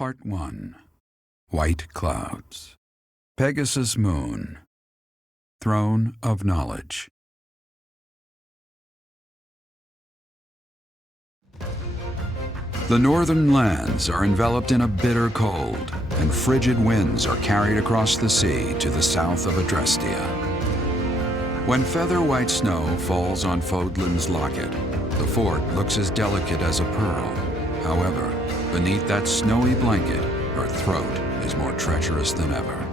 Part 1. White Clouds. Pegasus Moon. Throne of Knowledge. The northern lands are enveloped in a bitter cold, and frigid winds are carried across the sea to the south of Adrestia. When feather-white snow falls on Fodlan's locket, the fort looks as delicate as a pearl. However, beneath that snowy blanket, her throat is more treacherous than ever.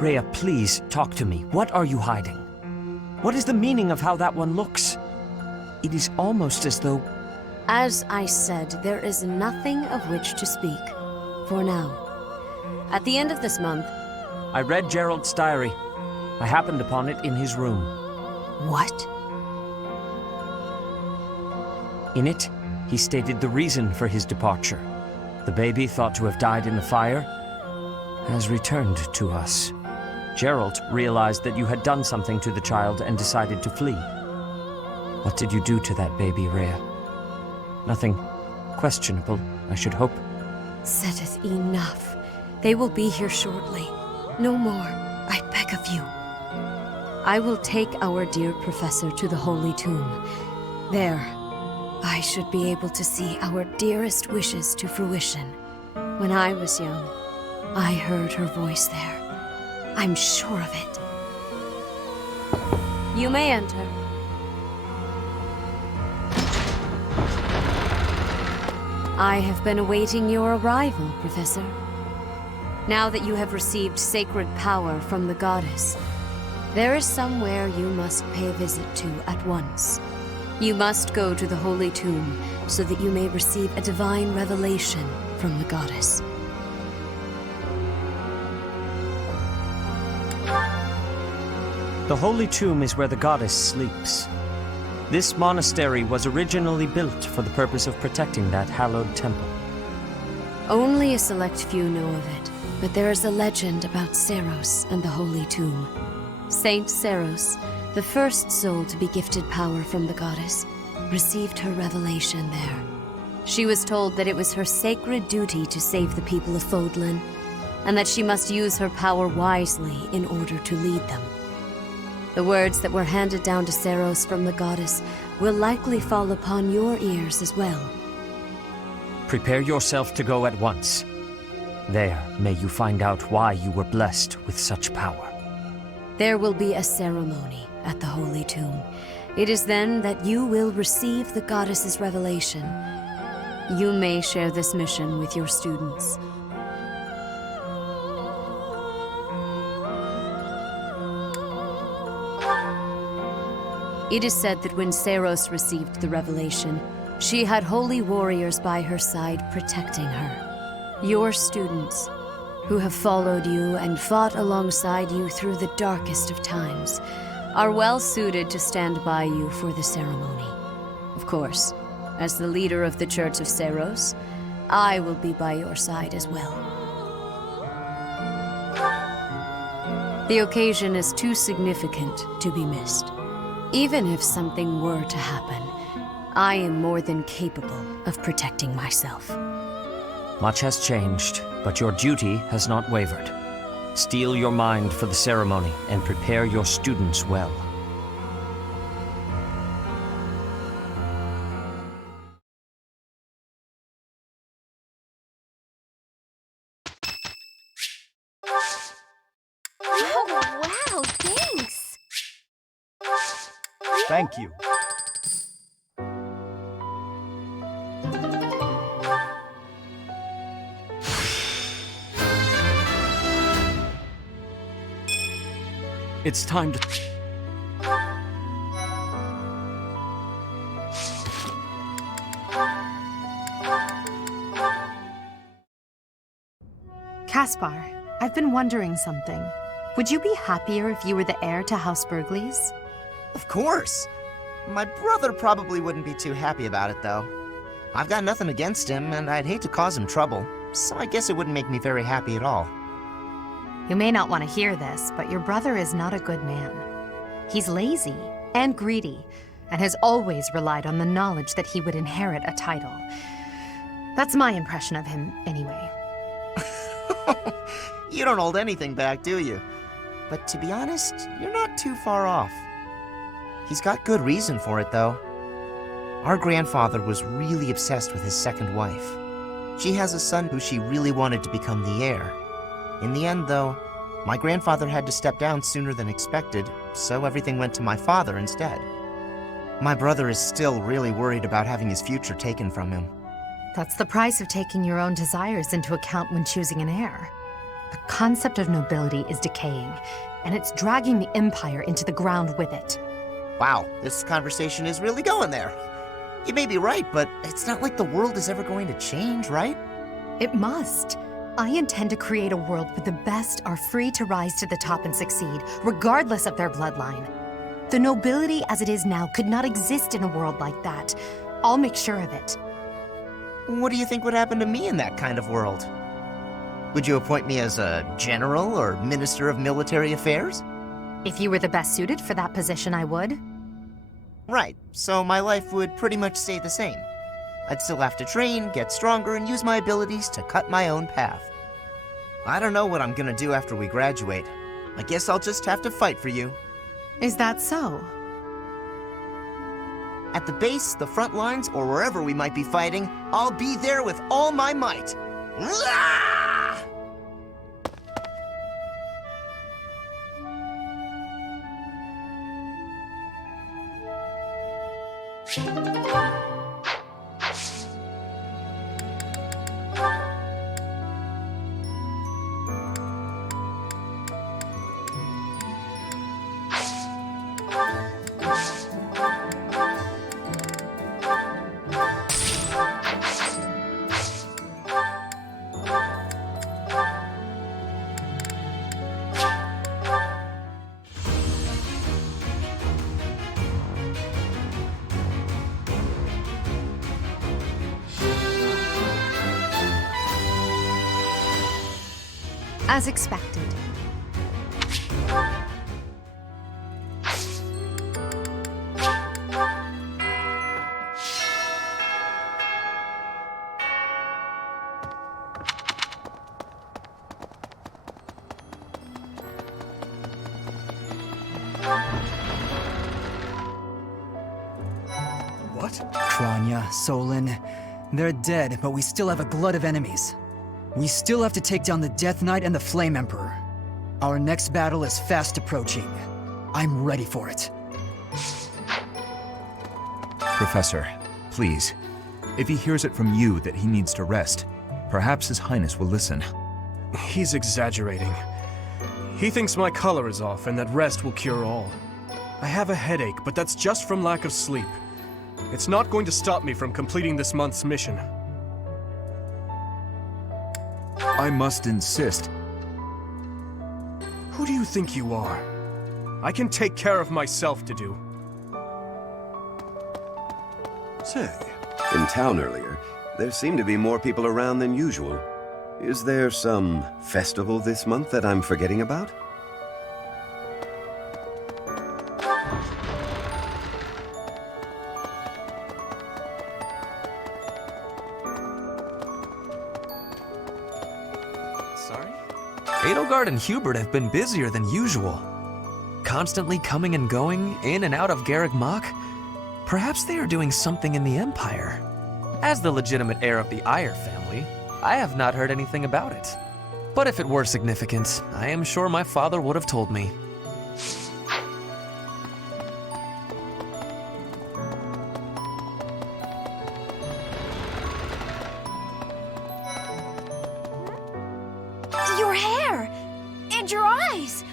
Rhea, please, talk to me. What are you hiding? What is the meaning of how that one looks? It is almost as though... As I said, there is nothing of which to speak. For now. At the end of this month... I read Gerald's diary. I happened upon it in his room. What? In it, he stated the reason for his departure. The baby, thought to have died in the fire, has returned to us. Gerald realized that you had done something to the child and decided to flee. What did you do to that baby, Rhea? Nothing questionable, I should hope. Saideth, enough. They will be here shortly. No more, I beg of you. I will take our dear professor to the Holy Tomb. There, I should be able to see our dearest wishes to fruition. When I was young, I heard her voice there. I'm sure of it. You may enter. I have been awaiting your arrival, Professor. Now that you have received sacred power from the goddess, there is somewhere you must pay a visit to at once. You must go to the Holy Tomb so that you may receive a divine revelation from the goddess. The Holy Tomb is where the goddess sleeps. This monastery was originally built for the purpose of protecting that hallowed temple. Only a select few know of it, but there is a legend about Seiros and the Holy Tomb. Saint Seiros, the first soul to be gifted power from the goddess, received her revelation there. She was told that it was her sacred duty to save the people of Fodlan, and that she must use her power wisely in order to lead them. The words that were handed down to Seiros from the goddess will likely fall upon your ears as well. Prepare yourself to go at once. There, may you find out why you were blessed with such power. There will be a ceremony at the Holy Tomb. It is then that you will receive the goddess's revelation. You may share this mission with your students. It is said that when Seiros received the revelation, she had holy warriors by her side protecting her. Your students, who have followed you and fought alongside you through the darkest of times, are well suited to stand by you for the ceremony. Of course, as the leader of the Church of Seiros, I will be by your side as well. The occasion is too significant to be missed. Even if something were to happen, I am more than capable of protecting myself. Much has changed, but your duty has not wavered. Steel your mind for the ceremony and prepare your students well. Oh, wow, thanks! Thank you. It's time to... Caspar, I've been wondering something. Would you be happier if you were the heir to House Burgleys? Of course. My brother probably wouldn't be too happy about it, though. I've got nothing against him, and I'd hate to cause him trouble, so I guess it wouldn't make me very happy at all. You may not want to hear this, but your brother is not a good man. He's lazy and greedy, and has always relied on the knowledge that he would inherit a title. That's my impression of him, anyway. You don't hold anything back, do you? But to be honest, you're not too far off. He's got good reason for it, though. Our grandfather was really obsessed with his second wife. She has a son who she really wanted to become the heir. In the end, though, my grandfather had to step down sooner than expected, so everything went to my father instead. My brother is still really worried about having his future taken from him. That's the price of taking your own desires into account when choosing an heir. The concept of nobility is decaying, and it's dragging the Empire into the ground with it. Wow, this conversation is really going there. You may be right, but it's not like the world is ever going to change, right? It must. I intend to create a world where the best are free to rise to the top and succeed, regardless of their bloodline. The nobility as it is now could not exist in a world like that. I'll make sure of it. What do you think would happen to me in that kind of world? Would you appoint me as a general or minister of military affairs? If you were the best suited for that position, I would. Right, so my life would pretty much stay the same. I'd still have to train, get stronger, and use my abilities to cut my own path. I don't know what I'm gonna do after we graduate. I guess I'll just have to fight for you. Is that so? At the base, the front lines, or wherever we might be fighting, I'll be there with all my might. Ah! As expected. What? Kranya, Solon, they're dead, but we still have a glut of enemies. We still have to take down the Death Knight and the Flame Emperor. Our next battle is fast approaching. I'm ready for it. Professor, please. If he hears it from you that he needs to rest, perhaps His Highness will listen. He's exaggerating. He thinks my color is off and that rest will cure all. I have a headache, but that's just from lack of sleep. It's not going to stop me from completing this month's mission. I must insist. Who do you think you are? I can take care of myself, Dedu. Say, in town earlier, there seemed to be more people around than usual. Is there some festival this month that I'm forgetting about? Edelgard and Hubert have been busier than usual. Constantly coming and going, in and out of Garreg Mach. Perhaps they are doing something in the Empire. As the legitimate heir of the Eyre family, I have not heard anything about it. But if it were significant, I am sure my father would have told me. Your hair! And your eyes!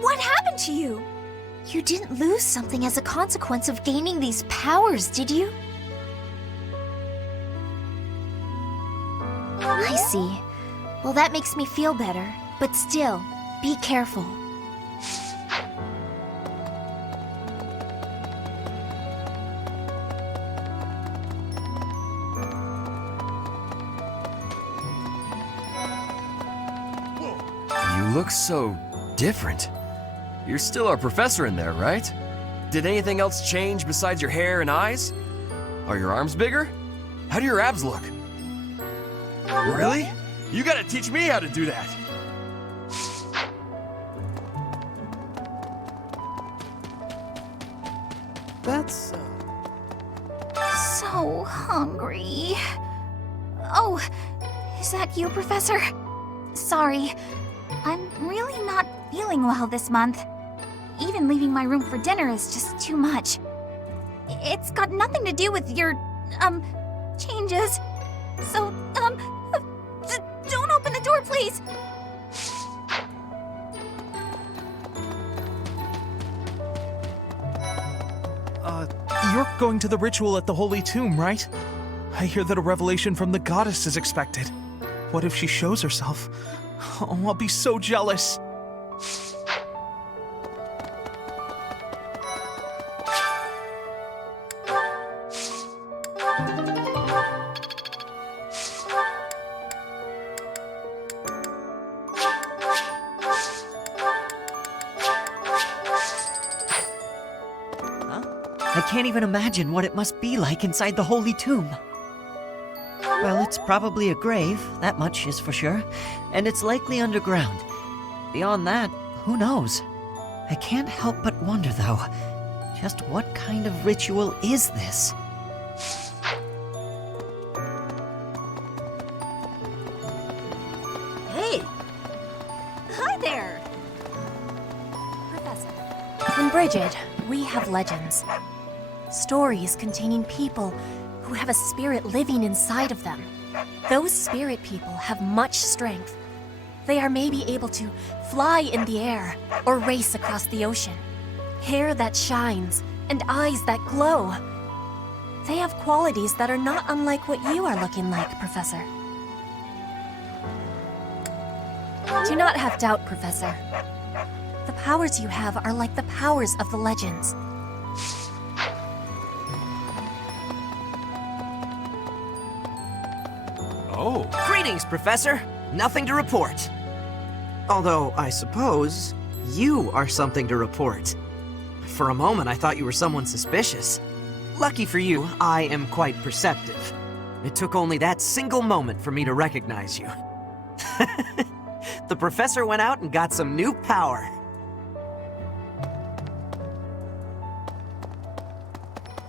What happened to you? You didn't lose something as a consequence of gaining these powers, did you? I see. Well, that makes me feel better. But still, be careful. You look so different. You're still our professor in there, right? Did anything else change besides your hair and eyes? Are your arms bigger? How do your abs look? Really? You gotta teach me how to do that. That's... So hungry. Oh, is that you, Professor? Sorry. I'm really not feeling well this month. Even leaving my room for dinner is just too much. It's got nothing to do with your, changes. So, don't open the door, please! You're going to the ritual at the Holy Tomb, right? I hear that a revelation from the goddess is expected. What if she shows herself? Oh, I'll be so jealous. I can't even imagine what it must be like inside the Holy Tomb. Well, it's probably a grave, that much is for sure, and it's likely underground. Beyond that, who knows? I can't help but wonder, though, just what kind of ritual is this? Hey! Hi there! Professor. In Bridget, we have legends. Stories containing people who have a spirit living inside of them. Those spirit people have much strength. They are maybe able to fly in the air or race across the ocean. Hair that shines and eyes that glow. They have qualities that are not unlike what you are looking like, Professor. Do not have doubt, Professor. The powers you have are like the powers of the legends. Oh. Greetings, Professor. Nothing to report. Although, I suppose, you are something to report. For a moment, I thought you were someone suspicious. Lucky for you, I am quite perceptive. It took only that single moment for me to recognize you. The professor went out and got some new power.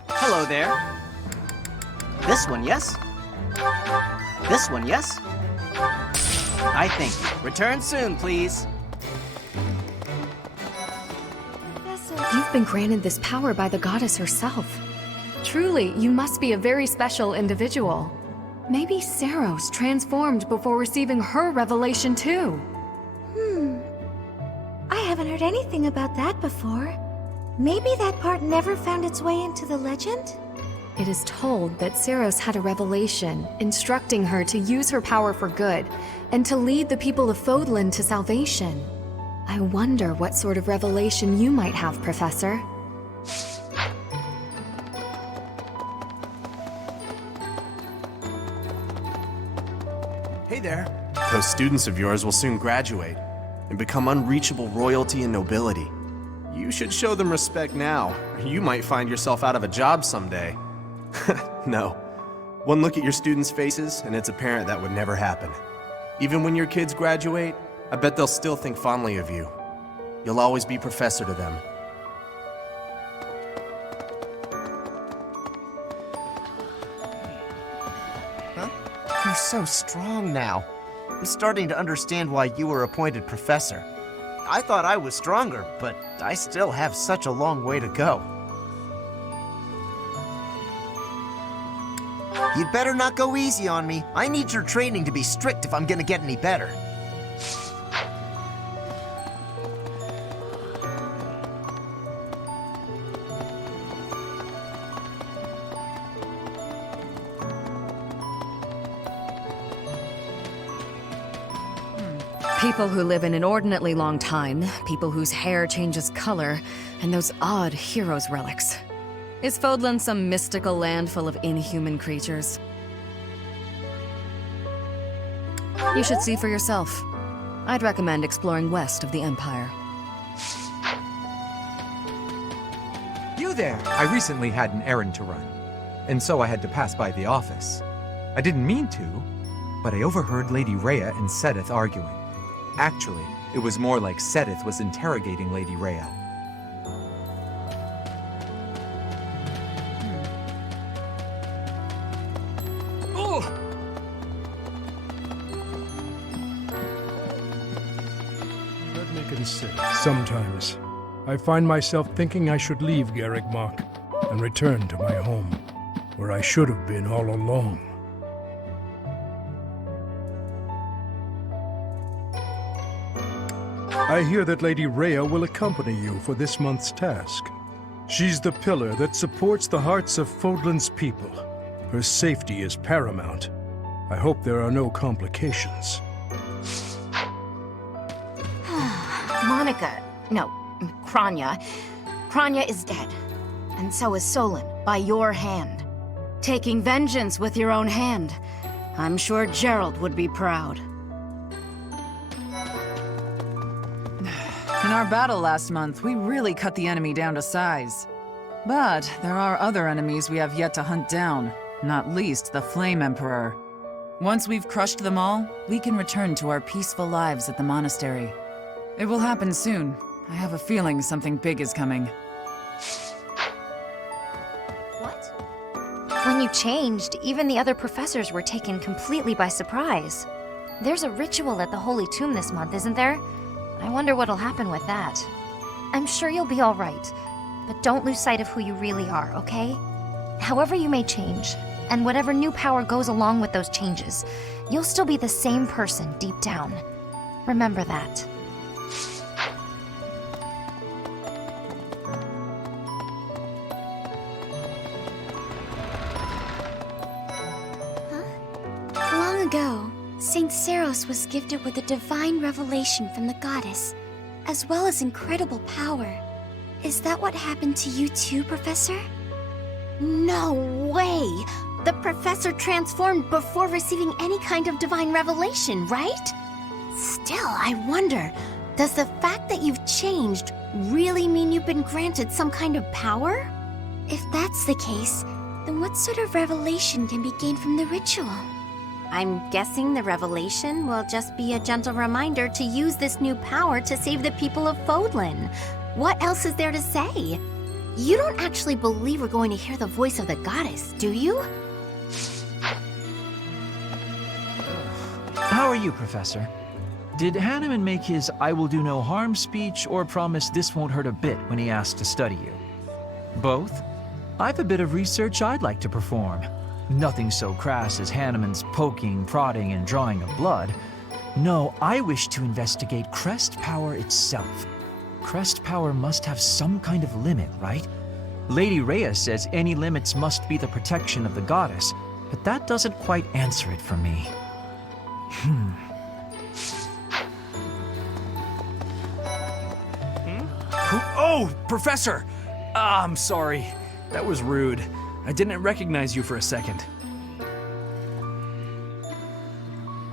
Hello there. This one, yes? This one, yes? I thank you. Return soon, please. You've been granted this power by the goddess herself. Truly, you must be a very special individual. Maybe Saros transformed before receiving her revelation too. I haven't heard anything about that before. Maybe that part never found its way into the legend? It is told that Saros had a revelation instructing her to use her power for good and to lead the people of Fodlan to salvation. I wonder what sort of revelation you might have, Professor. Hey there. Those students of yours will soon graduate and become unreachable royalty and nobility. You should show them respect now, or you might find yourself out of a job someday. No. One look at your students' faces, and it's apparent that would never happen. Even when your kids graduate, I bet they'll still think fondly of you. You'll always be professor to them. Huh? You're so strong now. I'm starting to understand why you were appointed professor. I thought I was stronger, but I still have such a long way to go. You'd better not go easy on me. I need your training to be strict if I'm gonna get any better. People who live an inordinately long time, people whose hair changes color, and those odd heroes' relics. Is Fodlan some mystical land full of inhuman creatures? You should see for yourself. I'd recommend exploring west of the Empire. You there! I recently had an errand to run, and so I had to pass by the office. I didn't mean to, but I overheard Lady Rhea and Sedith arguing. Actually, it was more like Sedith was interrogating Lady Rhea. Let me consider. Sometimes, I find myself thinking I should leave Garrick Mach and return to my home, where I should have been all along. I hear that Lady Rhea will accompany you for this month's task. She's the pillar that supports the hearts of Fodlan's people. Her safety is paramount. I hope there are no complications. Monica, no, Kranya. Kranya is dead. And so is Solon, by your hand. Taking vengeance with your own hand. I'm sure Gerald would be proud. In our battle last month, we really cut the enemy down to size. But there are other enemies we have yet to hunt down, not least the Flame Emperor. Once we've crushed them all, we can return to our peaceful lives at the monastery. It will happen soon. I have a feeling something big is coming. What? When you changed, even the other professors were taken completely by surprise. There's a ritual at the Holy Tomb this month, isn't there? I wonder what'll happen with that. I'm sure you'll be all right, but don't lose sight of who you really are, okay? However you may change, and whatever new power goes along with those changes, you'll still be the same person deep down. Remember that. Long ago, Saint Seros was gifted with a divine revelation from the goddess, as well as incredible power. Is that what happened to you too, Professor? No way! The professor transformed before receiving any kind of divine revelation, right? Still, I wonder, does the fact that you've changed really mean you've been granted some kind of power? If that's the case, then what sort of revelation can be gained from the ritual? I'm guessing the revelation will just be a gentle reminder to use this new power to save the people of Fodlan. What else is there to say? You don't actually believe we're going to hear the voice of the goddess, do you? How are you, Professor? Did Hanneman make his "I will do no harm" speech or promise this won't hurt a bit when he asked to study you? Both? I've a bit of research I'd like to perform. Nothing so crass as Hanneman's poking, prodding, and drawing of blood. No, I wish to investigate crest power itself. Crest power must have some kind of limit, right? Lady Rhea says any limits must be the protection of the goddess, but that doesn't quite answer it for me. Oh, Professor! I'm sorry. That was rude. I didn't recognize you for a second.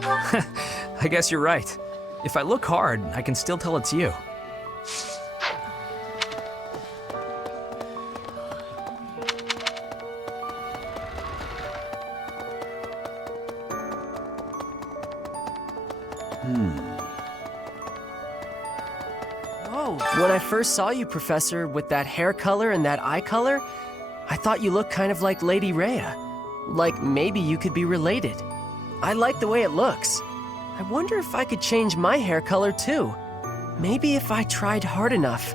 I guess you're right. If I look hard, I can still tell it's you. Whoa. When I first saw you, Professor, with that hair color and that eye color, I thought you looked kind of like Lady Rhea. Like maybe you could be related. I like the way it looks. I wonder if I could change my hair color too. Maybe if I tried hard enough.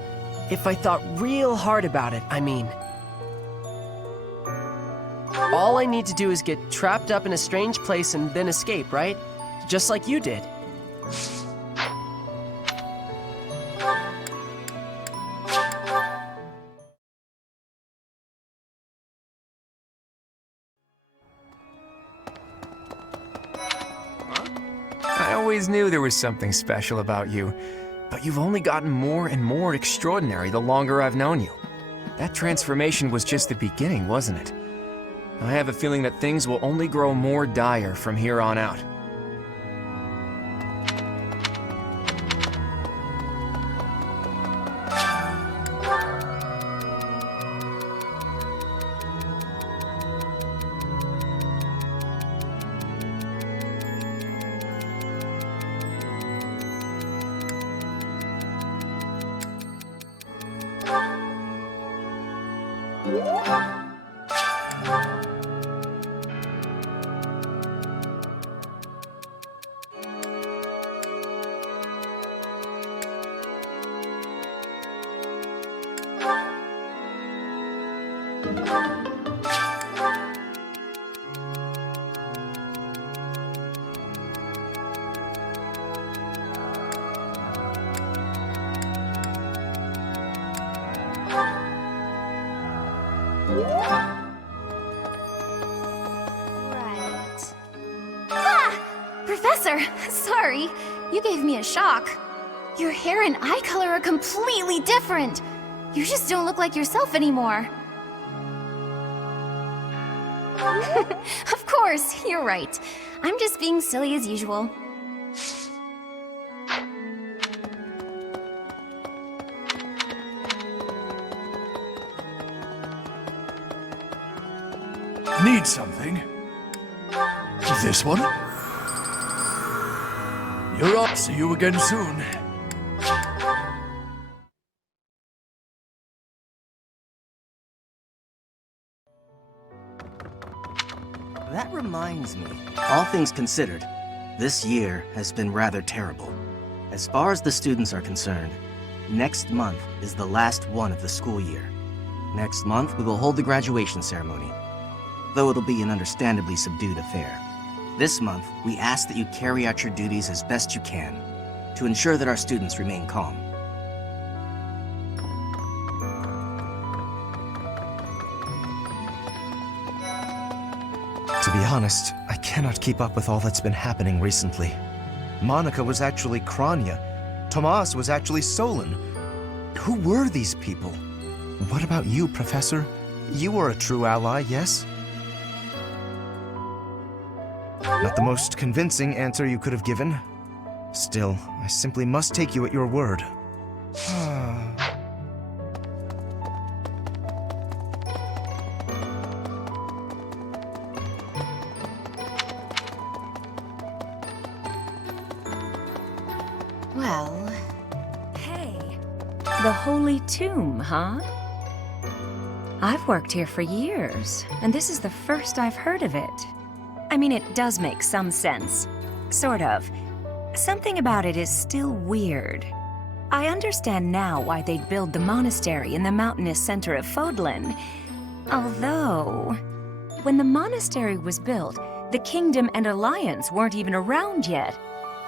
If I thought real hard about it, I mean. All I need to do is get trapped up in a strange place and then escape, right? Just like you did. I always knew there was something special about you, but you've only gotten more and more extraordinary the longer I've known you. That transformation was just the beginning, wasn't it? I have a feeling that things will only grow more dire from here on out. Right. Ah! Professor, sorry. You gave me a shock. Your hair and eye color are completely different. You just don't look like yourself anymore. Of course, you're right. I'm just being silly as usual. Need something? This one? You're up. See you again soon. That reminds me, all things considered, this year has been rather terrible. As far as the students are concerned, next month is the last one of the school year. Next month, we will hold the graduation ceremony, though it'll be an understandably subdued affair. This month, we ask that you carry out your duties as best you can to ensure that our students remain calm. To be honest, I cannot keep up with all that's been happening recently. Monica was actually Kranya. Tomas was actually Solon. Who were these people? What about you, Professor? You were a true ally, yes? Not the most convincing answer you could have given. Still, I simply must take you at your word. Well, hey, the Holy Tomb, huh? I've worked here for years, and this is the first I've heard of it. I mean, it does make some sense. Sort of. Something about it is still weird. I understand now why they'd build the monastery in the mountainous center of Fodlan. Although, when the monastery was built, the Kingdom and Alliance weren't even around yet.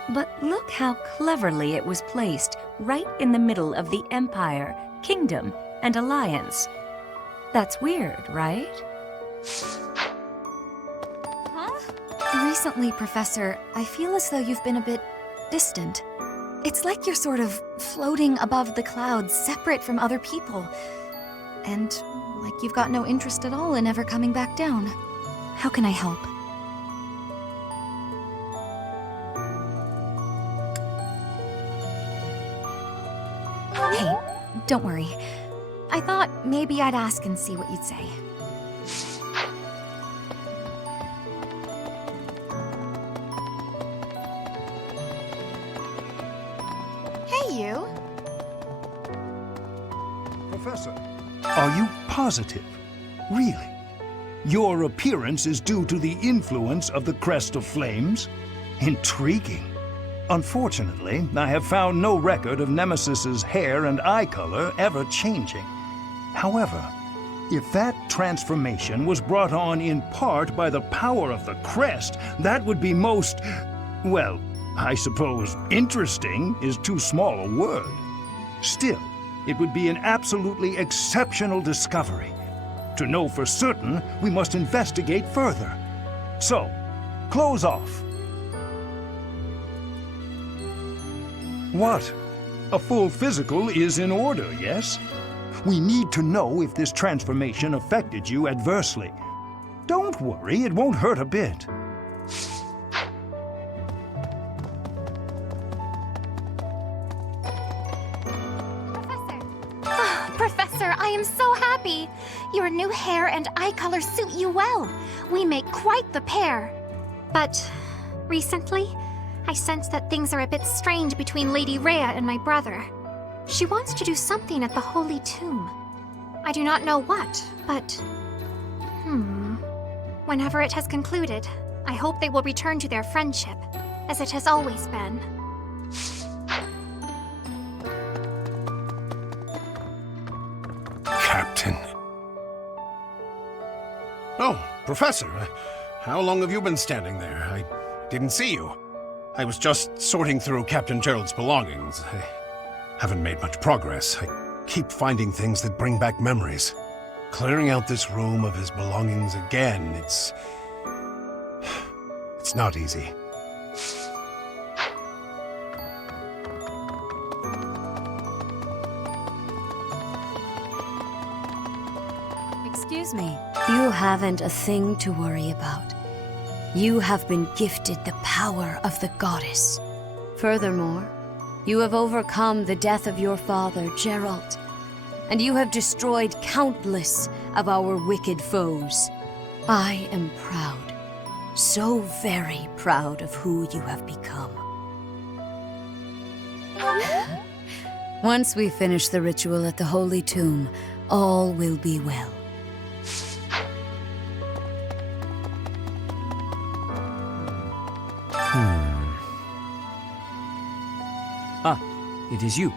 But look how cleverly it was placed right in the middle of the Empire, Kingdom, and Alliance. That's weird, right? Recently, Professor, I feel as though you've been a bit distant. It's like you're sort of floating above the clouds, separate from other people. And like you've got no interest at all in ever coming back down. How can I help? Hey, don't worry. I thought maybe I'd ask and see what you'd say. Hey, you. Professor, are you positive? Really? Your appearance is due to the influence of the Crest of Flames? Intriguing. Unfortunately, I have found no record of Nemesis's hair and eye color ever changing. However, if that transformation was brought on in part by the power of the crest, that would be most, well, I suppose interesting is too small a word. Still, it would be an absolutely exceptional discovery. To know for certain, we must investigate further. So, close off. What? A full physical is in order, yes? We need to know if this transformation affected you adversely. Don't worry, it won't hurt a bit. Professor, I am so happy! Your new hair and eye color suit you well. We make quite the pair. But recently, I sense that things are a bit strained between Lady Rhea and my brother. She wants to do something at the Holy Tomb. I do not know what, but... Whenever it has concluded, I hope they will return to their friendship, as it has always been. Captain. Oh, Professor. How long have you been standing there? I didn't see you. I was just sorting through Captain Gerald's belongings. I haven't made much progress. I keep finding things that bring back memories. Clearing out this room of his belongings again, it's not easy. Excuse me. You haven't a thing to worry about. You have been gifted the power of the goddess. Furthermore, you have overcome the death of your father, Gerald, and you have destroyed countless of our wicked foes. I am proud, so very proud of who you have become. Once we finish the ritual at the Holy Tomb, all will be well. Ah, it is you.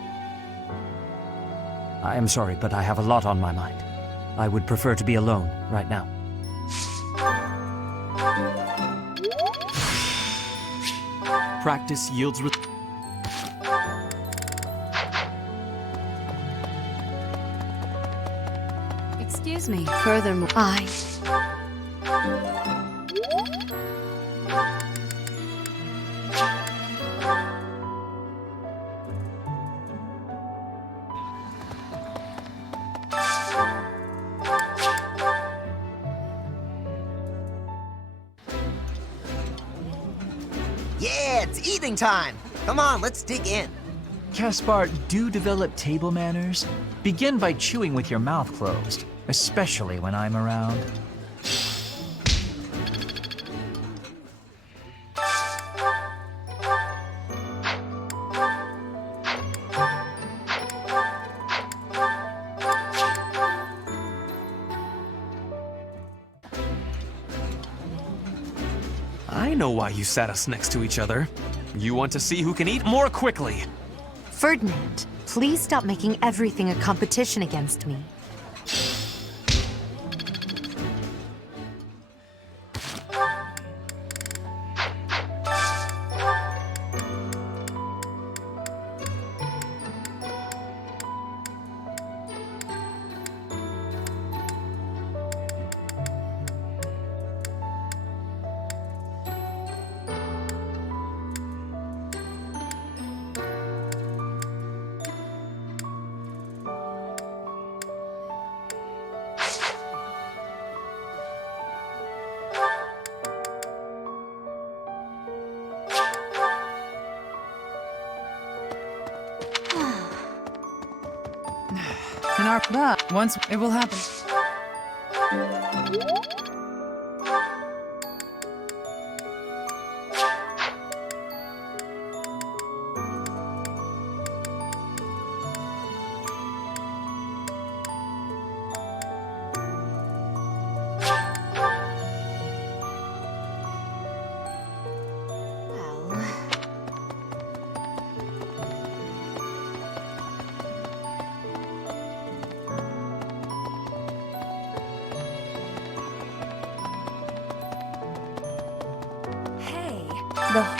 I am sorry, but I have a lot on my mind. I would prefer to be alone right now. Practice yields Excuse me. Furthermore, Yeah, it's eating time! Come on, let's dig in. Caspar, do develop table manners. Begin by chewing with your mouth closed, especially when I'm around. I know why you sat us next to each other. You want to see who can eat more quickly. Ferdinand, please stop making everything a competition against me. In our but once it will happen.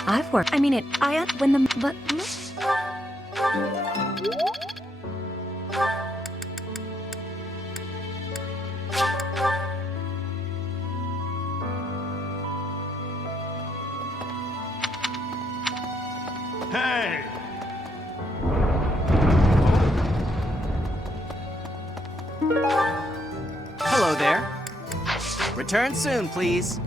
I've worked. I mean, when the, but. Hey! Hello there. Return soon, please.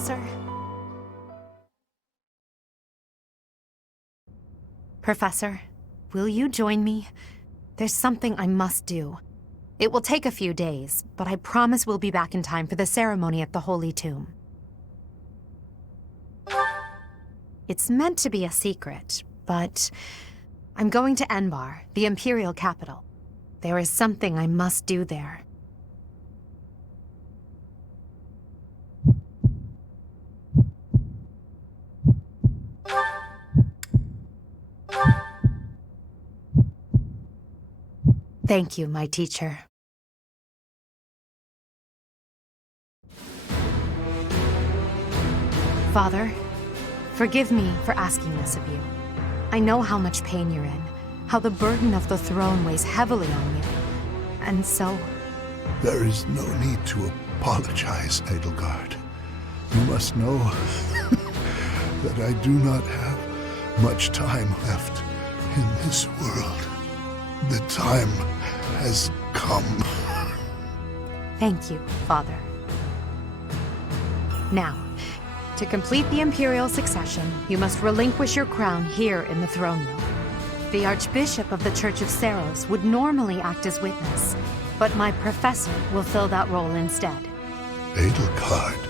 Professor? Professor, will you join me? There's something I must do. It will take a few days, but I promise we'll be back in time for the ceremony at the Holy Tomb. It's meant to be a secret, but I'm going to Enbar, the Imperial capital. There is something I must do there. Thank you, my teacher. Father, forgive me for asking this of you. I know how much pain you're in, how the burden of the throne weighs heavily on you. And so... There is no need to apologize, Edelgard. You must know that I do not have much time left in this world. The time has come. Thank you, Father. Now, to complete the Imperial succession, you must relinquish your crown here in the throne room. The Archbishop of the Church of Seiros would normally act as witness, but my professor will fill that role instead. Edelgard.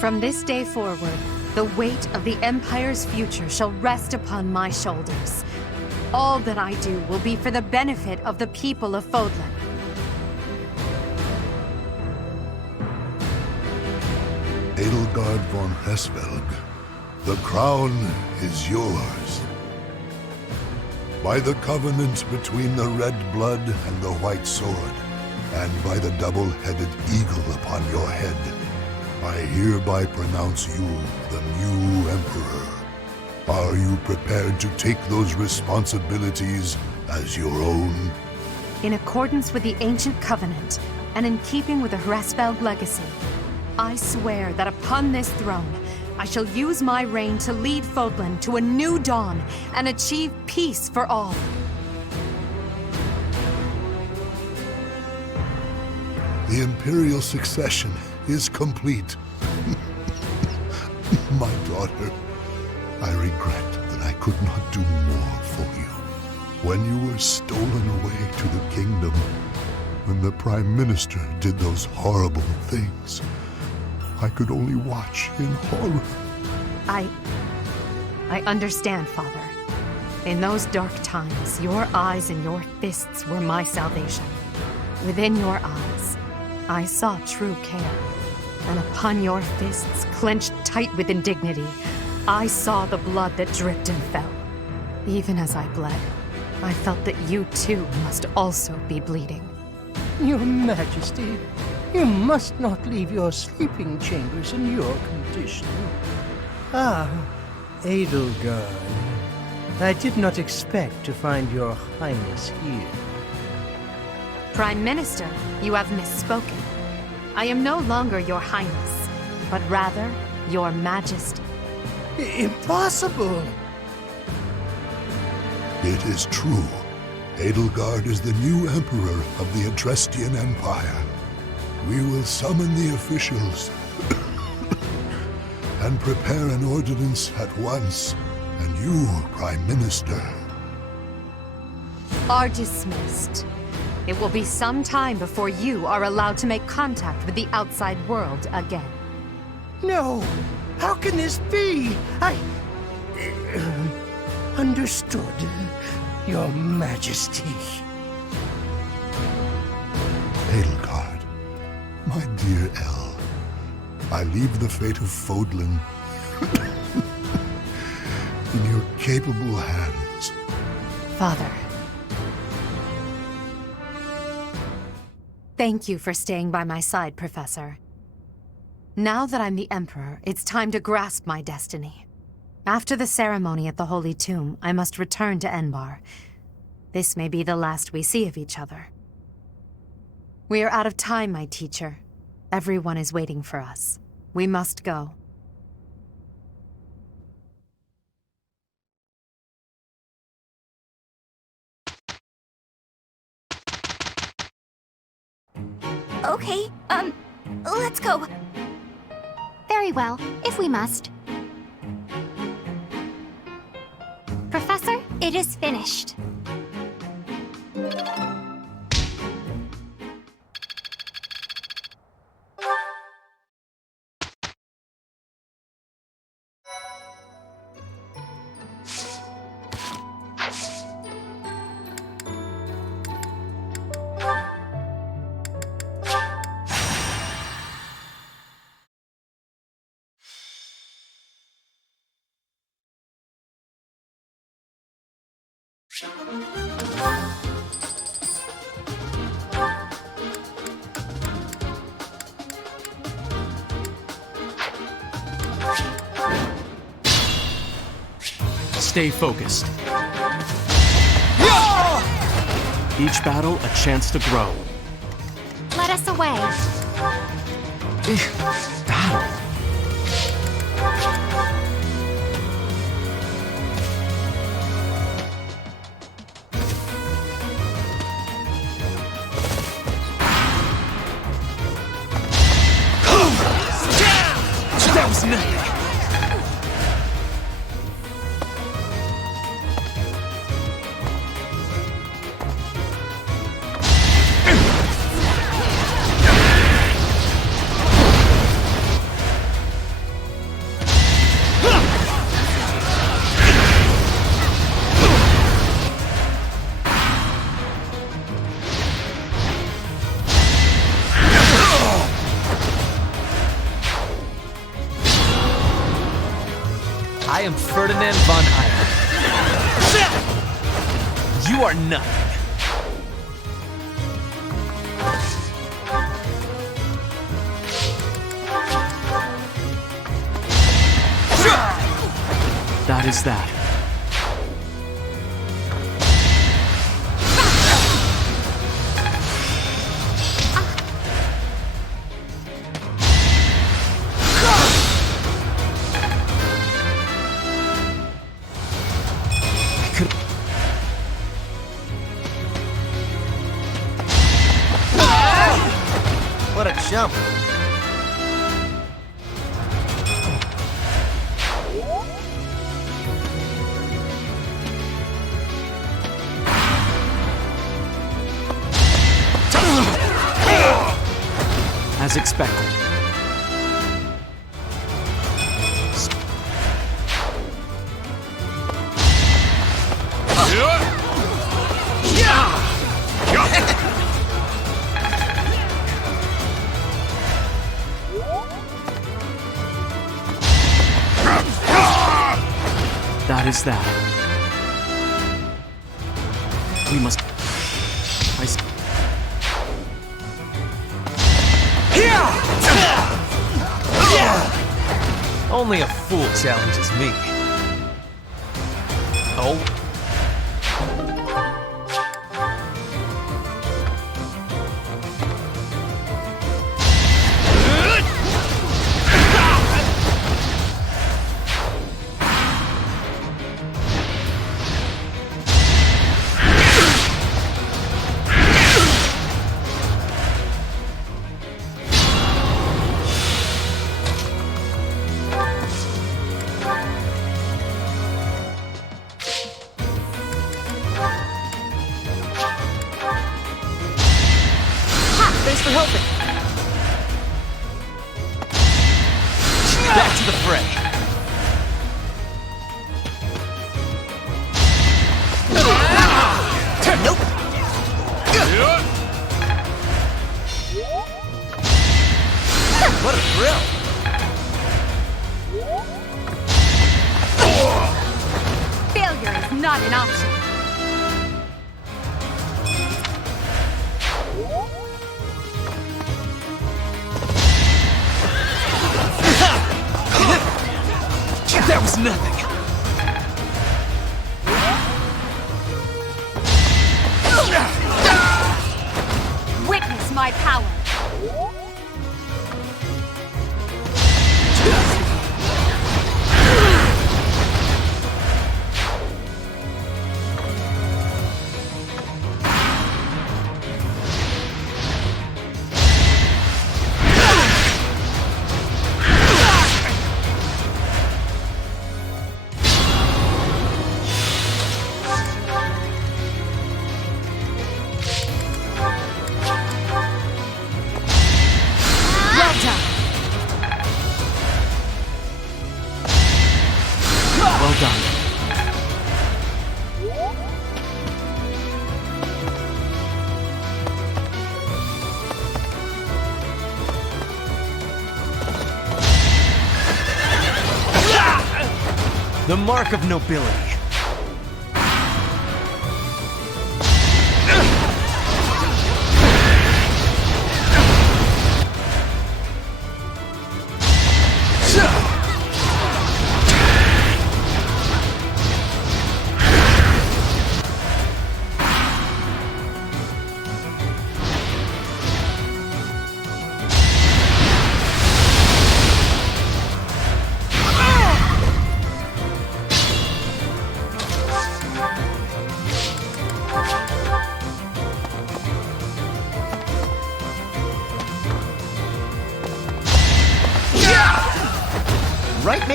From this day forward, the weight of the Empire's future shall rest upon my shoulders. All that I do will be for the benefit of the people of Fodlan. Edelgard von Hesvelg, the crown is yours. By the covenant between the red blood and the white sword, and by the double-headed eagle upon your head, I hereby pronounce you the new Emperor. Are you prepared to take those responsibilities as your own? In accordance with the ancient covenant, and in keeping with the Hresvelg legacy, I swear that upon this throne, I shall use my reign to lead Fodlan to a new dawn and achieve peace for all. The Imperial succession is complete. My daughter, I regret that I could not do more for you. When you were stolen away to the kingdom, when the Prime Minister did those horrible things, I could only watch in horror. I understand, Father. In those dark times, your eyes and your fists were my salvation. Within your eyes, I saw true care. And upon your fists, clenched tight with indignity, I saw the blood that dripped and fell. Even as I bled, I felt that you too must also be bleeding. Your Majesty, you must not leave your sleeping chambers in your condition. Ah, Edelgard. I did not expect to find your Highness here. Prime Minister, you have misspoken. I am no longer your Highness, but rather your Majesty. Impossible! It is true. Edelgard is the new Emperor of the Adrestian Empire. We will summon the officials and prepare an ordinance at once. And you, Prime Minister, are dismissed. It will be some time before you are allowed to make contact with the outside world again. No! How can this be? Understood, Your Majesty. Edelgard, my dear Elle, I leave the fate of Fodlan in your capable hands. Father. Thank you for staying by my side, Professor. Now that I'm the Emperor, it's time to grasp my destiny. After the ceremony at the Holy Tomb, I must return to Enbar. This may be the last we see of each other. We are out of time, my teacher. Everyone is waiting for us. We must go. Okay, let's go. Very well, if we must. Professor, it is finished. Stay focused. Each battle a chance to grow. Let us away. Battle. That was nothing. I am Ferdinand von Eyre. You are nothing. That is that. What a jump! As expected. That is that. We must... Only a fool challenges me. Oh. Thanks for helping. Back to the fray. Nope. What a thrill. Failure is not an option. That was nothing. Witness my power. Well done. The mark of nobility.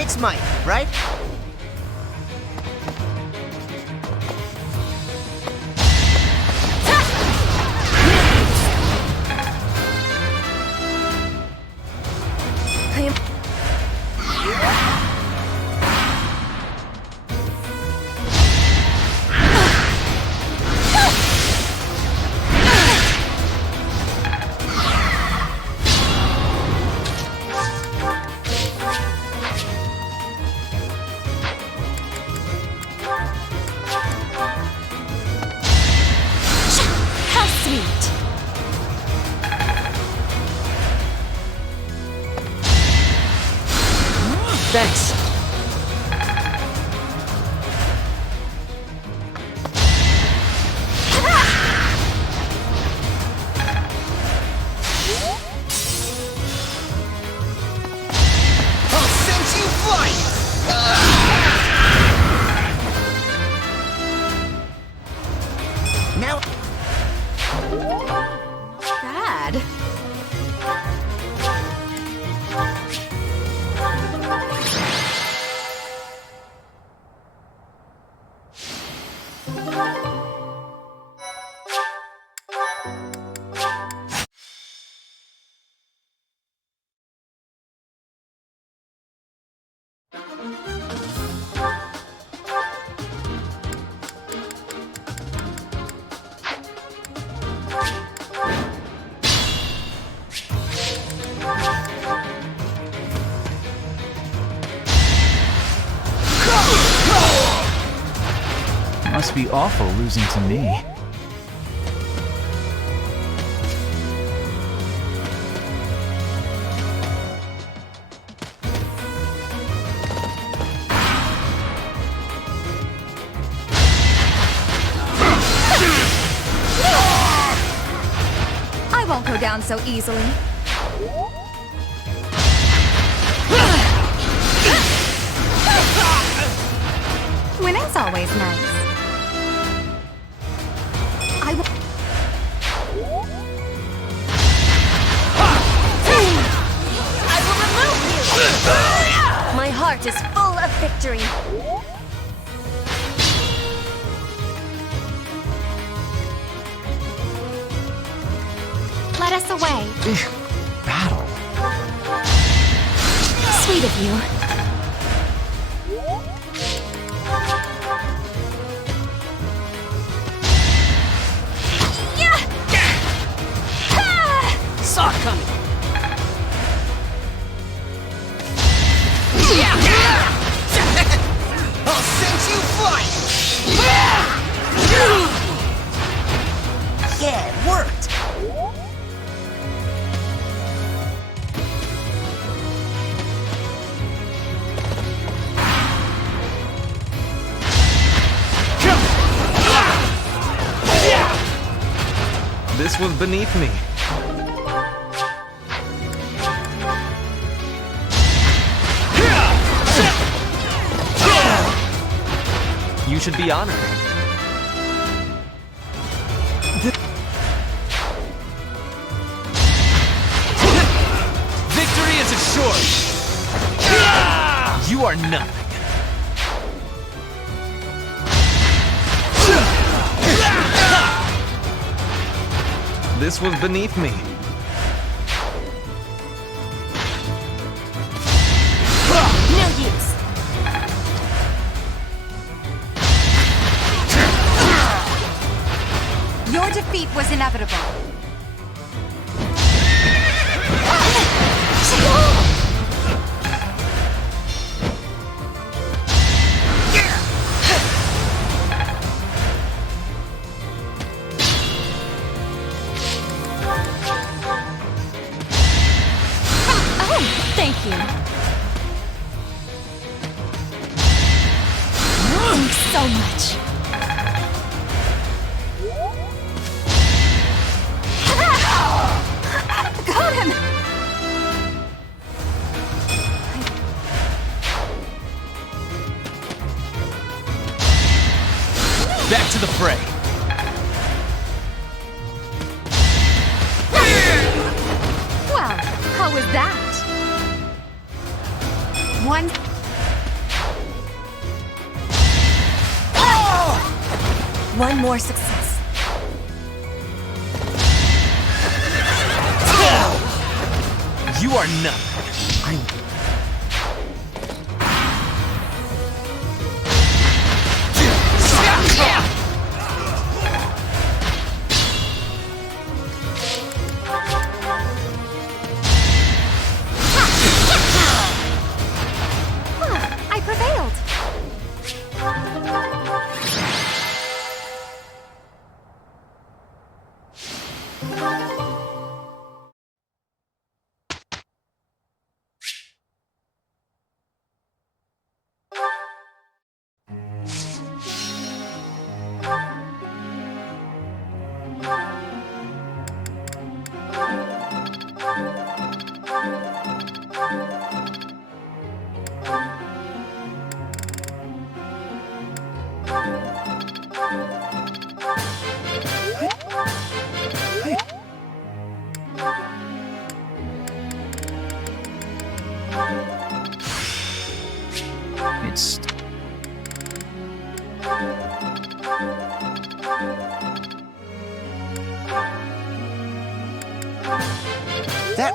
takes might, right? How sweet! Thanks. I'll send you flying! Now... Bad. Must be awful losing to me. I won't go down so easily. Winning's always nice. I will. I will remove you! My heart is full of victory. Let us away. Battle. Sweet of you. Saw it coming. I'll send you flying! Yeah, it worked! This was beneath me. You should be honored. Victory is assured. You are nothing. This was beneath me. No use. Your defeat was inevitable. Oh, thank you. Thanks so much. Got him! Back to the fray. Well, how was that? One. One more success. You are not. I prevailed. It's... That...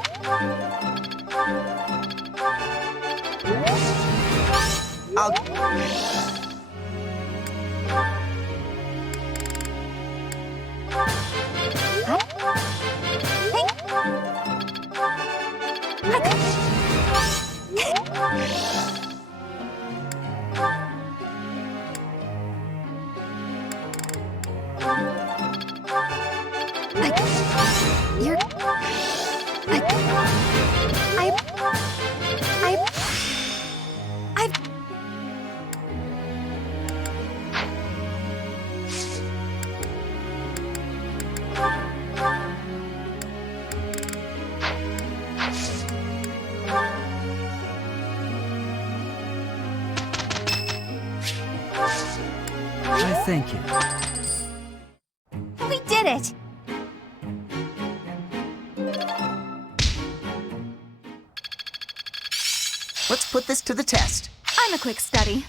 I thank you. We did it! Let's put this to the test. I'm a quick study.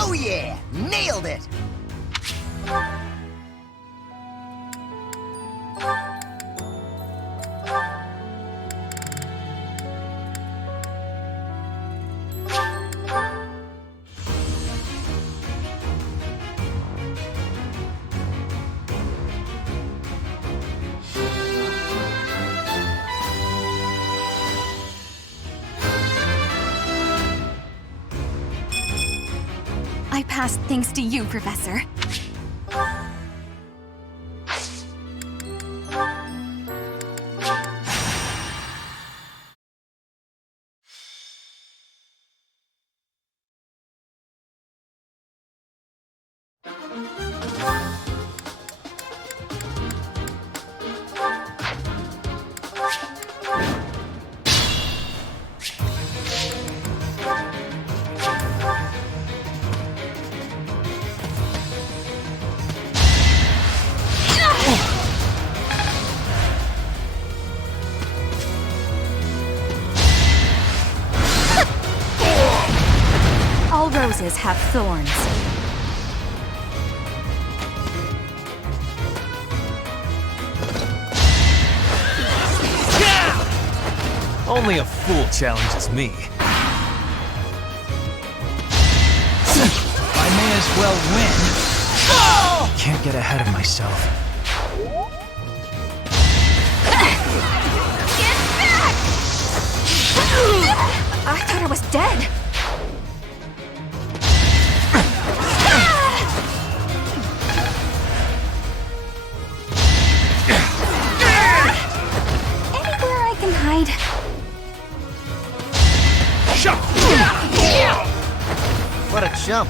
Oh yeah! Nailed it! I passed thanks to you, Professor. All roses have thorns. Only a fool challenges me. I may as well win. can't get ahead of myself. Get back! I thought I was dead. Anywhere I can hide. What a jump.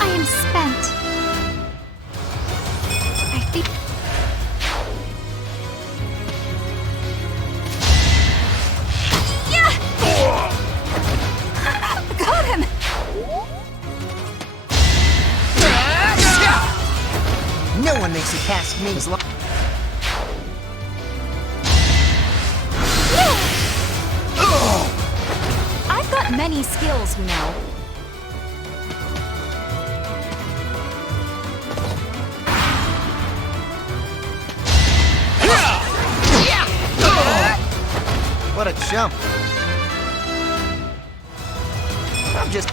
I am spent. I think. Yeah! Got him! No one makes it past me. I've got many skills, you know. What a jump. I'm just...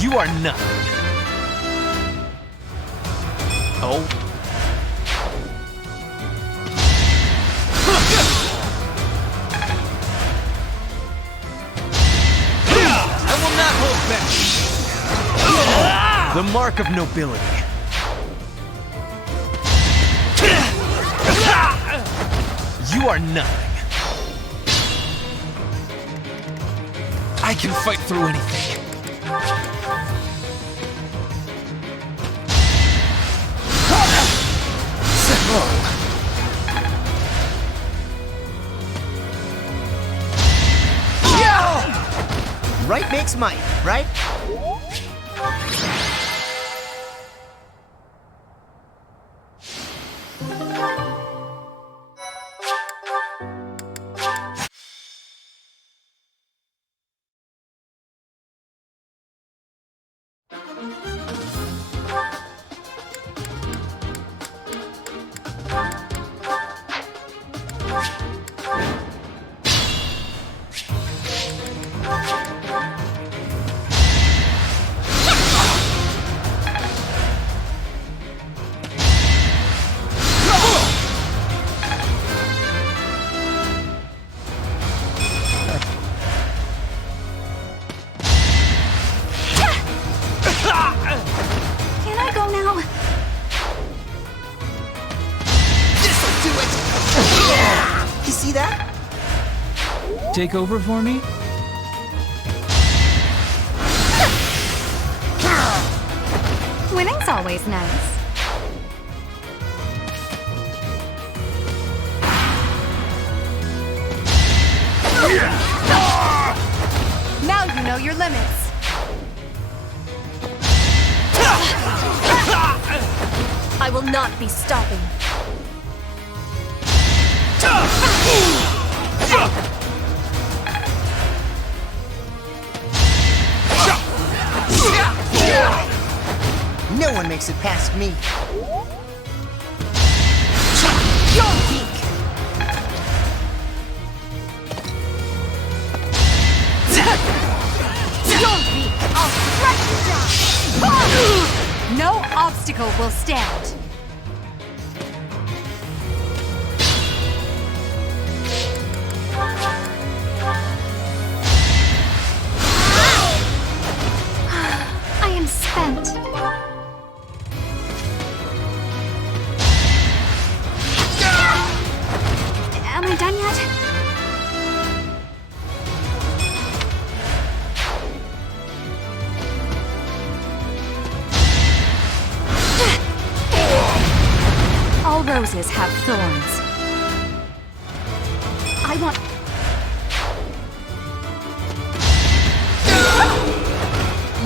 You are nothing. Oh. I will not hold back. The mark of nobility. You are nothing. I can fight through anything. Right makes might, right? Can I go now? This'll do it! You see that? Take over for me? Winning's always nice. Now you know your limits. I will not be stopping. No one makes it past me. You're weak. You're weak. I'll crush you down. No obstacle will stand. I am spent. Am I done yet? All roses have thorns. I want...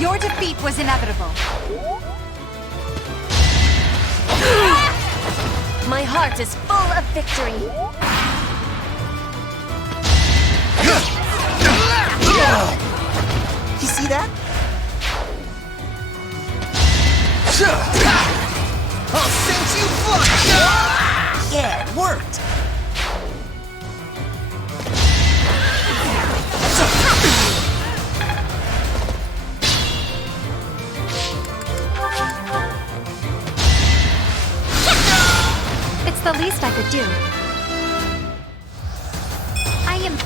Your defeat was inevitable. My heart is full of victory. You see that? I'll send you flying! Yeah, it worked! It's the least I could do. I am...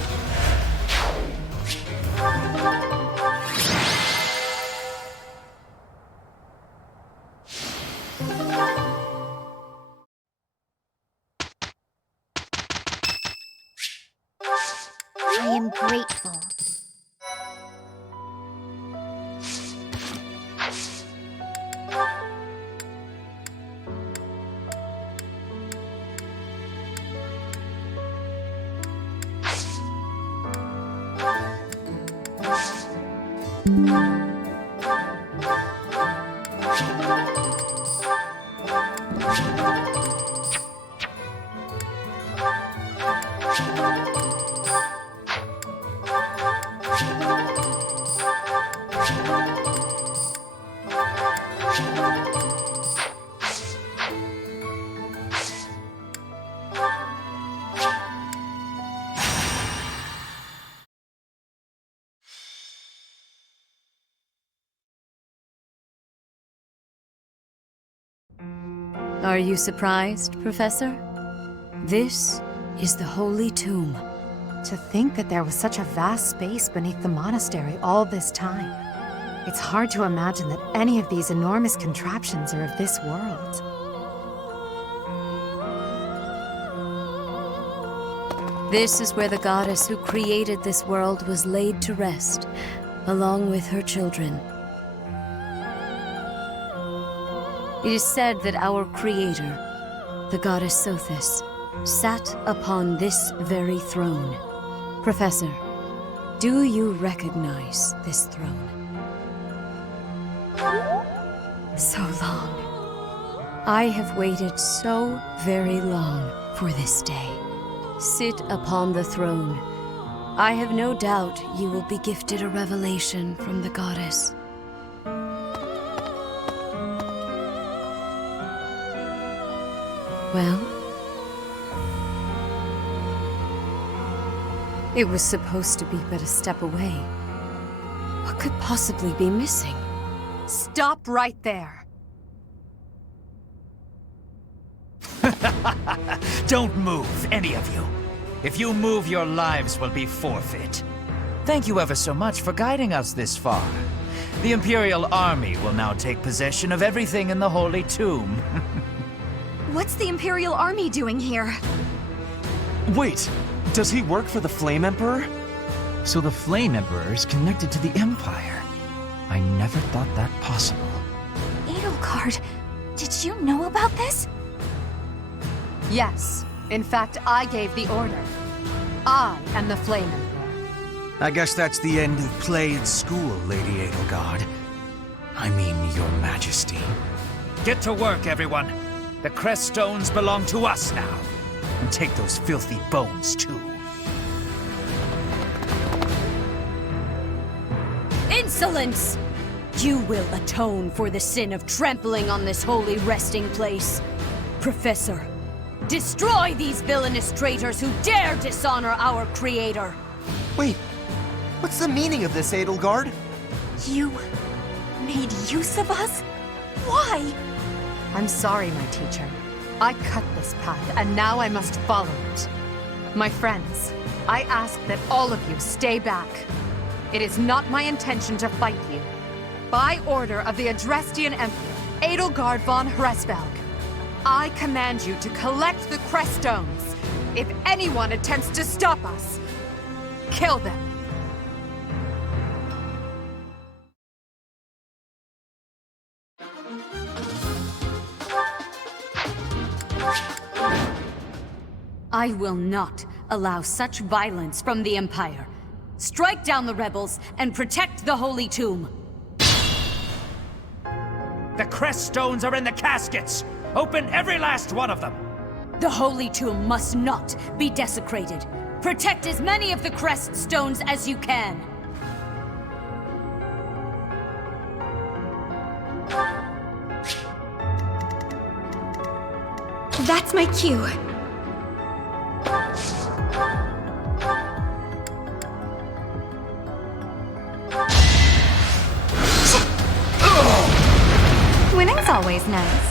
I am grateful. Are you surprised, Professor? This is the Holy Tomb. To think that there was such a vast space beneath the monastery all this time. It's hard to imagine that any of these enormous contraptions are of this world. This is where the goddess who created this world was laid to rest, along with her children. It is said that our creator, the goddess Sothis, sat upon this very throne. Professor, do you recognize this throne? So long. I have waited so very long for this day. Sit upon the throne. I have no doubt you will be gifted a revelation from the goddess. Well? It was supposed to be but a step away. What could possibly be missing? Stop right there! Don't move, any of you. If you move, your lives will be forfeit. Thank you ever so much for guiding us this far. The Imperial Army will now take possession of everything in the Holy Tomb. What's the Imperial Army doing here? Wait, does he work for the Flame Emperor? So the Flame Emperor is connected to the Empire. I never thought that possible. Edelgard, did you know about this? Yes. In fact, I gave the order. I am the Flame Emperor. I guess that's the end of play at school, Lady Edelgard. I mean, Your Majesty. Get to work, everyone. The crest stones belong to us now. And take those filthy bones, too. Insolence! You will atone for the sin of trampling on this holy resting place. Professor, destroy these villainous traitors who dare dishonor our creator! Wait, what's the meaning of this, Edelgard? You made use of us? Why? I'm sorry, my teacher. I cut this path, and now I must follow it. My friends, I ask that all of you stay back. It is not my intention to fight you. By order of the Adrestian Emperor, Edelgard von Hresvelg, I command you to collect the crest stones. If anyone attempts to stop us, kill them. I will not allow such violence from the Empire. Strike down the rebels and protect the Holy Tomb. The crest stones are in the caskets! Open every last one of them! The Holy Tomb must not be desecrated. Protect as many of the crest stones as you can. That's my cue. Winning's always nice.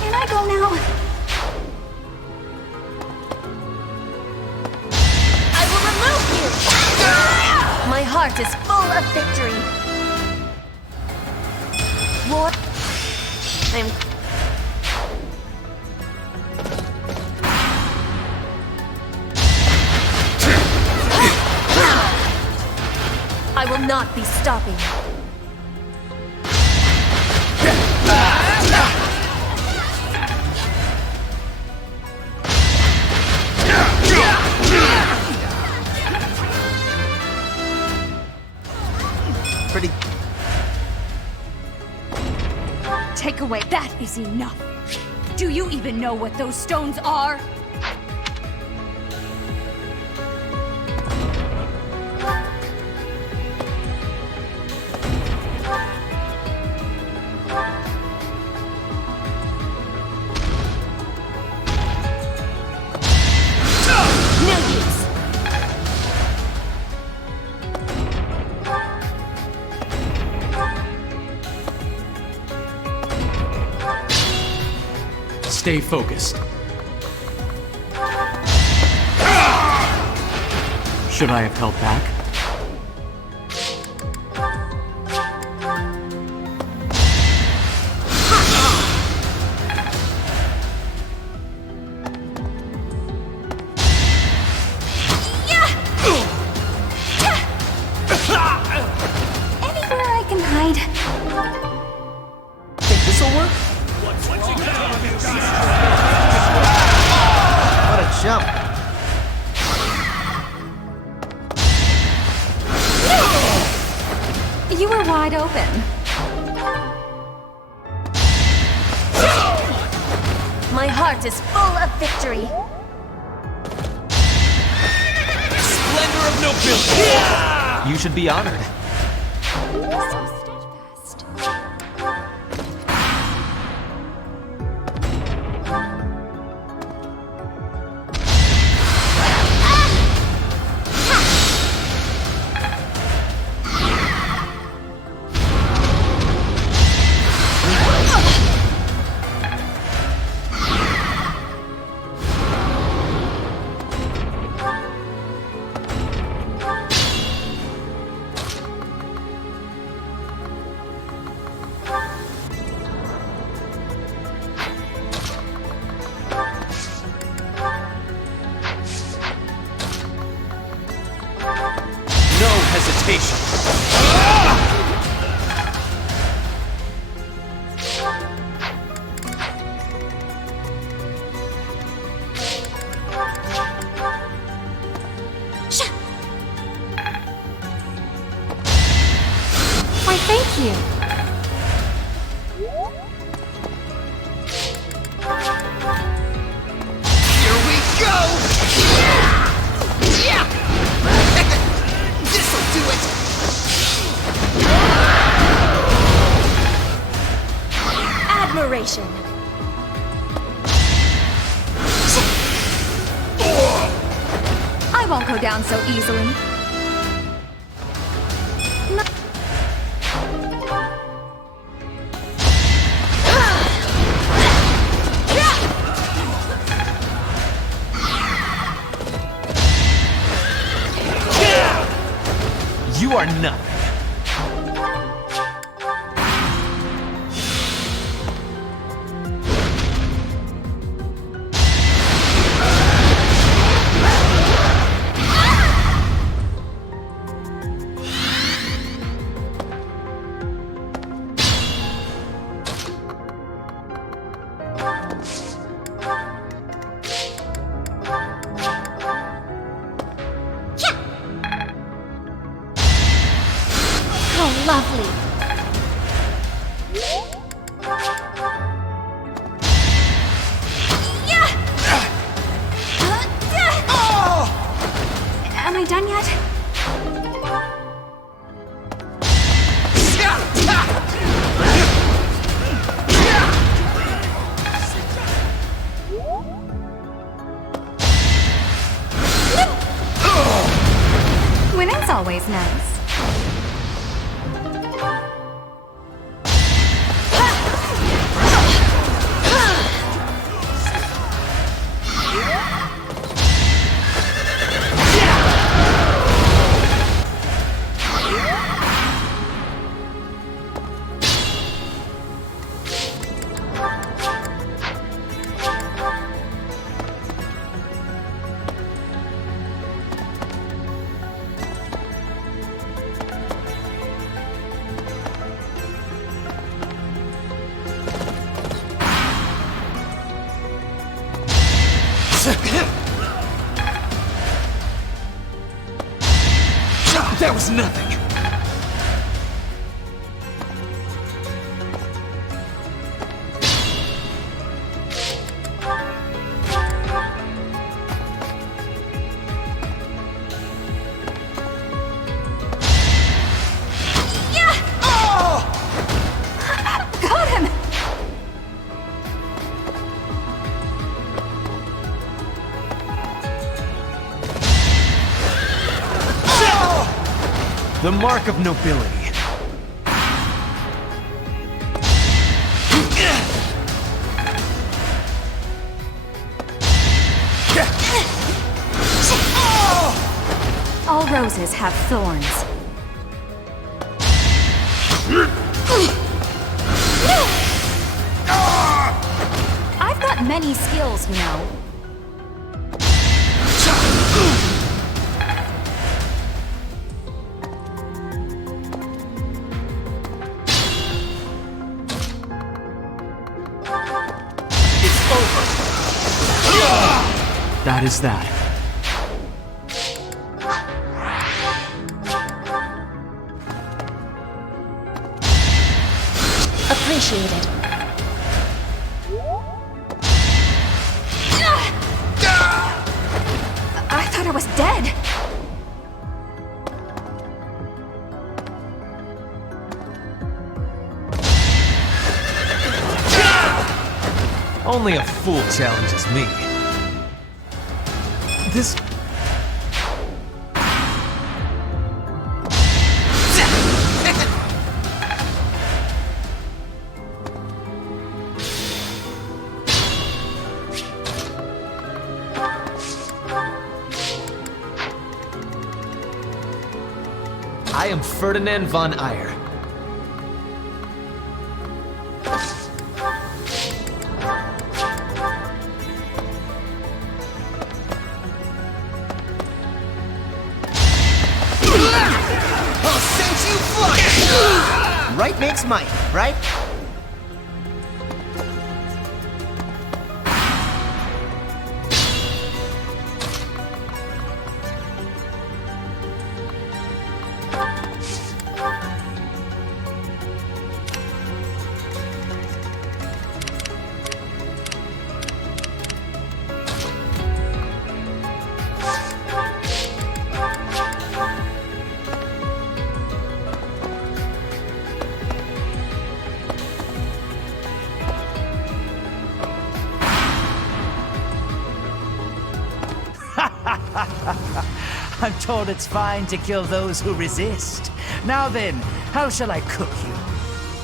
Can I go now? I will remove you! My heart is full of victory. War. I will not be stopping. Pretty. Take away. That is enough. Do you even know what those stones are? Stay focused. Should I have held back? Anywhere I can hide. Think this'll work? What a jump. You were wide open. My heart is full of victory. Splendor of nobility! You should be honored. No hesitation. Why, thank you. Here we go! Yeah! This'll do it! Admiration. I won't go down so easily. You are nothing. Lovely. Am I done yet? Winning's always nice. That was nothing. Got him! The mark of nobility. All roses have thorns. I've got many skills, you know. That is that. Appreciated. I thought I was dead. Only a fool challenges me. This... I am Ferdinand von Eyre. I'll send you flying! Right makes might, right? I'm told it's fine to kill those who resist. Now then, how shall I cook you?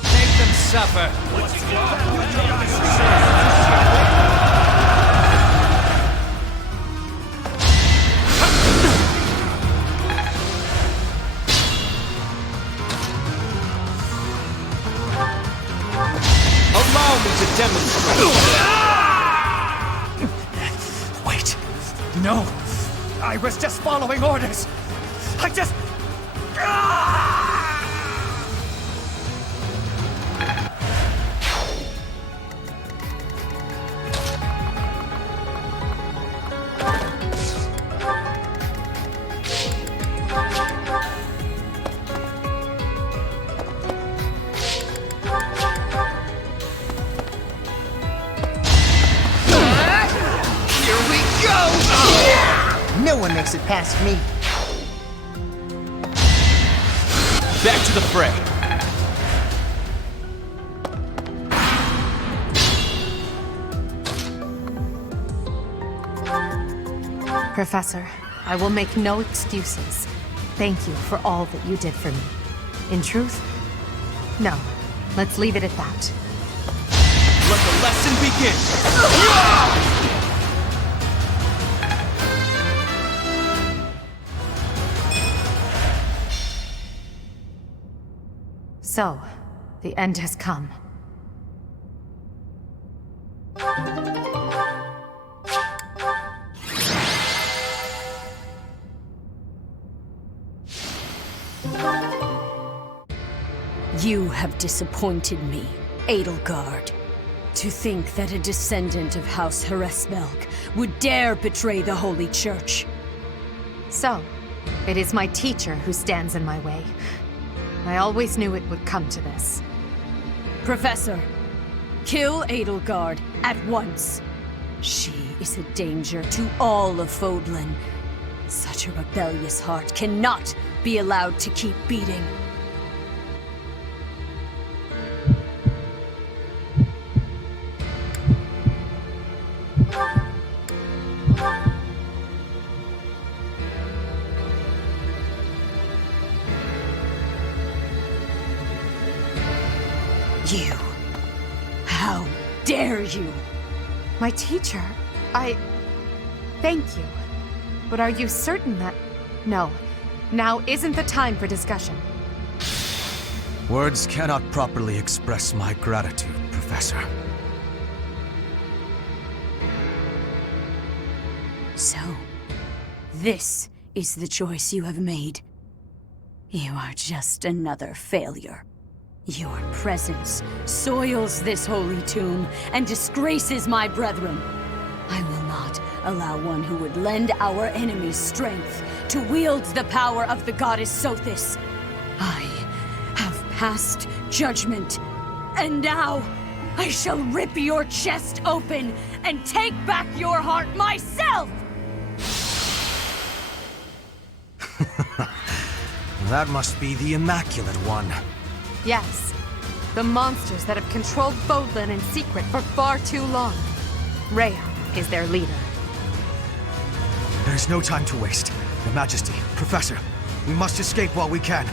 Make them suffer. Allow me to demonstrate. Wait. No. I was just following orders. I just... No one makes it past me. Back to the fray. Professor, I will make no excuses. Thank you for all that you did for me. In truth, no. Let's leave it at that. Let the lesson begin! So, the end has come. You have disappointed me, Edelgard. To think that a descendant of House Hresvelg would dare betray the Holy Church. So, it is my teacher who stands in my way. I always knew it would come to this. Professor, kill Edelgard at once. She is a danger to all of Fodlan. Such a rebellious heart cannot be allowed to keep beating. You. How dare you? My teacher, Thank you. But are you certain that... No. Now isn't the time for discussion. Words cannot properly express my gratitude, Professor. So, this is the choice you have made. You are just another failure. Your presence soils this holy tomb and disgraces my brethren. I will not allow one who would lend our enemies strength to wield the power of the goddess Sothis. I have passed judgment, and now I shall rip your chest open and take back your heart myself! That must be the Immaculate One. Yes. The monsters that have controlled Fodlan in secret for far too long. Rhea is their leader. There's no time to waste. Your Majesty, Professor, we must escape while we can.